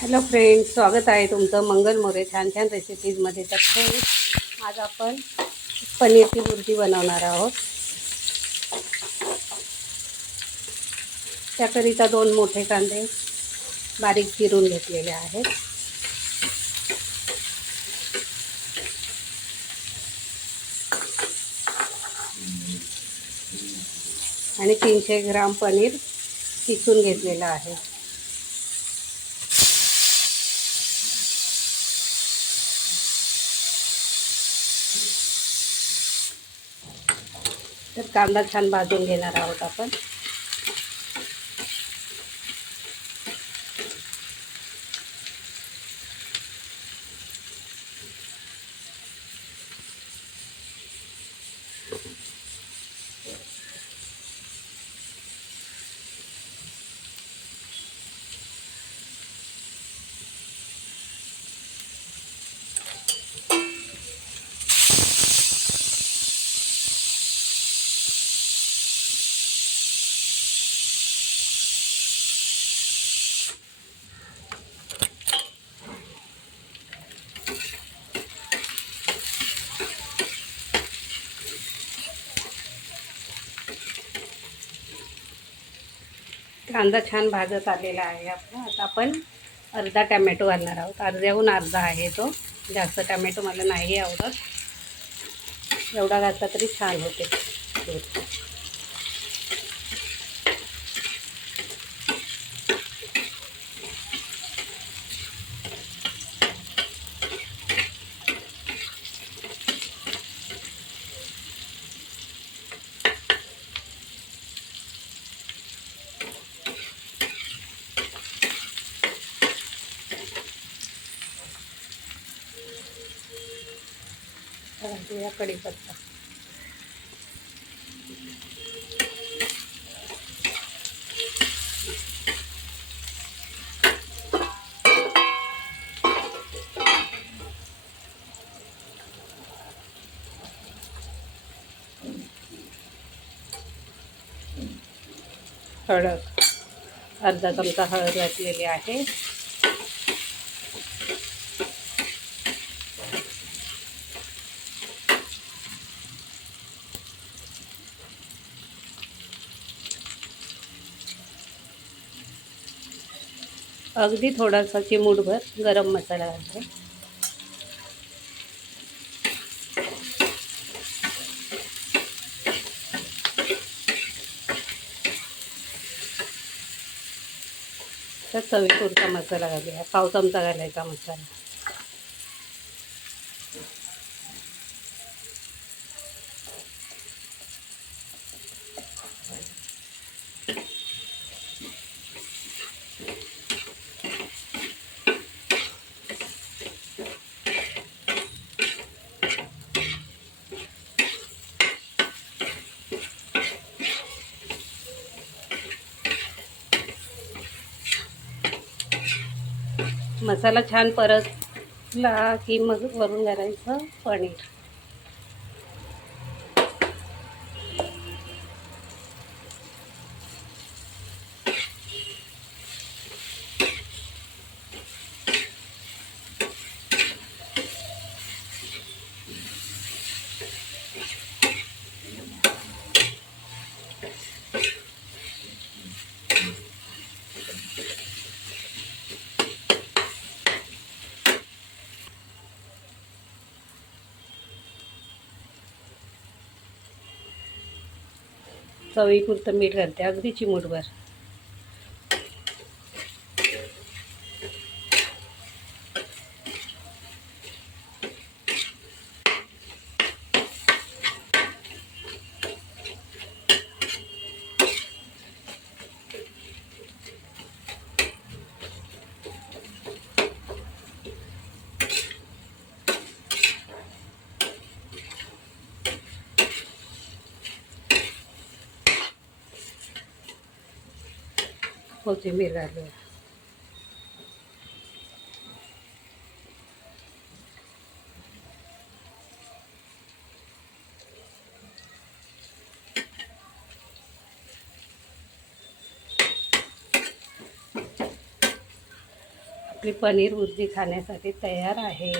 Hello friends, स्वागत आहे तुमचं मंगल मोरे छान छान रेसिपीजमध्ये. तर फ्रेंड्स, आज आपण पनीरची भुर्जी बनवणार आहोत. त्याकरिता 2 मोठे कांदे बारीक चिरून घेतलेले आहेत. आणि 300 ग्राम पनीर किसून घेतलेलं आहे. तर कांदा छान भाजून घेणार आहोत आपण. कांदा छान भाजत आलेला आहे आपला. आता आपण अर्धा टमॅटो घालणार आहोत. अर्ध्याहून अर्धा आहे तो. जास्त टमॅटो मला नाही आवडत. एवढा घातला तरी छान होते. घालूया कढीपत्ता. हळद, अर्धा चमचा हळद घातलेली आहे. अगदी थोडासा चिमूटभर गरम मसाला घालते. तर चवीपुरता मसाला घालूया. पाव चमचा घालायचा मसाला. मसाला छान परतला की मग वरून घालायचं पनीर. चवीपुरतं मीठ घालते, अगदी चिमूटभर. कोथिंबीर घालूया. आपली पनीर भुर्जी खाण्यासाठी तयार आहे.